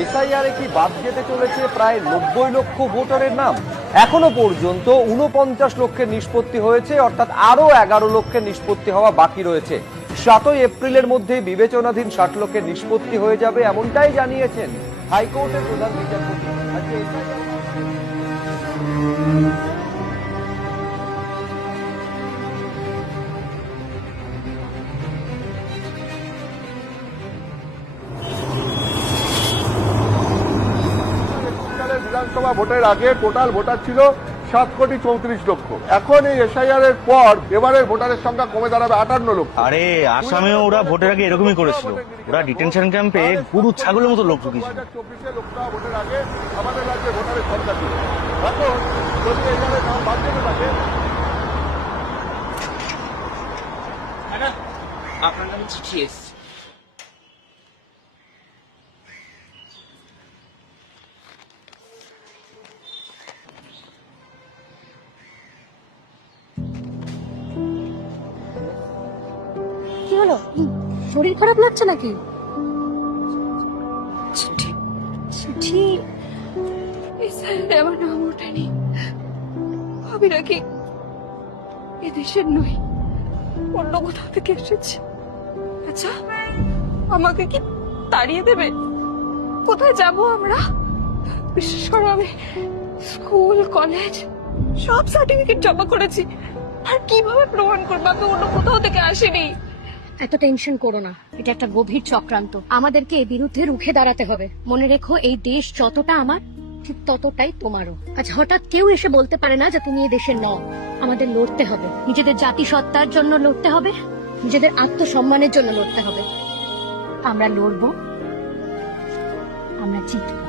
SIR কি বাদ যেতে চলেছে প্রায় 90 লক্ষ ভোটারের নাম? এখনো পর্যন্ত 49 লক্ষের নিষ্পত্তি হয়েছে, অর্থাৎ আরো 11 লক্ষের নিষ্পত্তি হওয়া বাকি রয়েছে। 7 এপ্রিলের মধ্যে বিবেচনাধীন 60 লক্ষের নিষ্পত্তি হয়ে যাবে, এমনটাই জানিয়েছেন হাইকোর্টের প্রধান বিচারপতি। বিধানসভা ভোটের আগে টোটাল ভোটার ছিল 7,34,00,000। এখন এই এসআইআর এর পর এবারের ভোটারের সংখ্যা কমে দাঁড়াবে 58 লক্ষ। আরে আসামেও ওরা ভোটের আগে এরকমই করেছিল, ওরা ডিটেনশন ক্যাম্পে গরু ছাগলের মতো লোক ঢুকিয়েছিল। 2024 লোকসভা ভোটের আগে আমাদের রাজ্যে ভোটারের সংখ্যা ছিল। এখন যদি এখানে নাম বাদ যেতে থাকে, আপনার নামে চিঠি এসছে। কি হলো? শরীর খারাপ লাগছে নাকি? চিঠি চিঠি এসআইআরে আমার নাম ওঠেনি। আমি নাকি এদেশের নই, অন্য কোথাও থেকে এসেছি। আচ্ছা, আমাকে কি তাড়িয়ে দেবে? কোথায় যাব আমরা? বিশেষ করে আমি স্কুল কলেজ সব সার্টিফিকেট জমা করেছি, আর কিভাবে প্রমাণ করবো আমি অন্য কোথাও থেকে আসিনি? এত টেনশন করো না, এটা একটা গভীর চক্রান্ত। আমাদেরকে এর বিরুদ্ধে রুখে দাঁড়াতে হবে। মনে রেখো, এই দেশ যতটা আমার ঠিক ততটাই তোমারও। আজ হঠাৎ কেউ এসে বলতে পারে না যে তুমি এই দেশের নও। আমাদের লড়তে হবে, নিজেদের জাতিসত্তার জন্য লড়তে হবে, নিজেদের আত্মসম্মানের জন্য লড়তে হবে। আমরা লড়বো, আমরা জিতবো।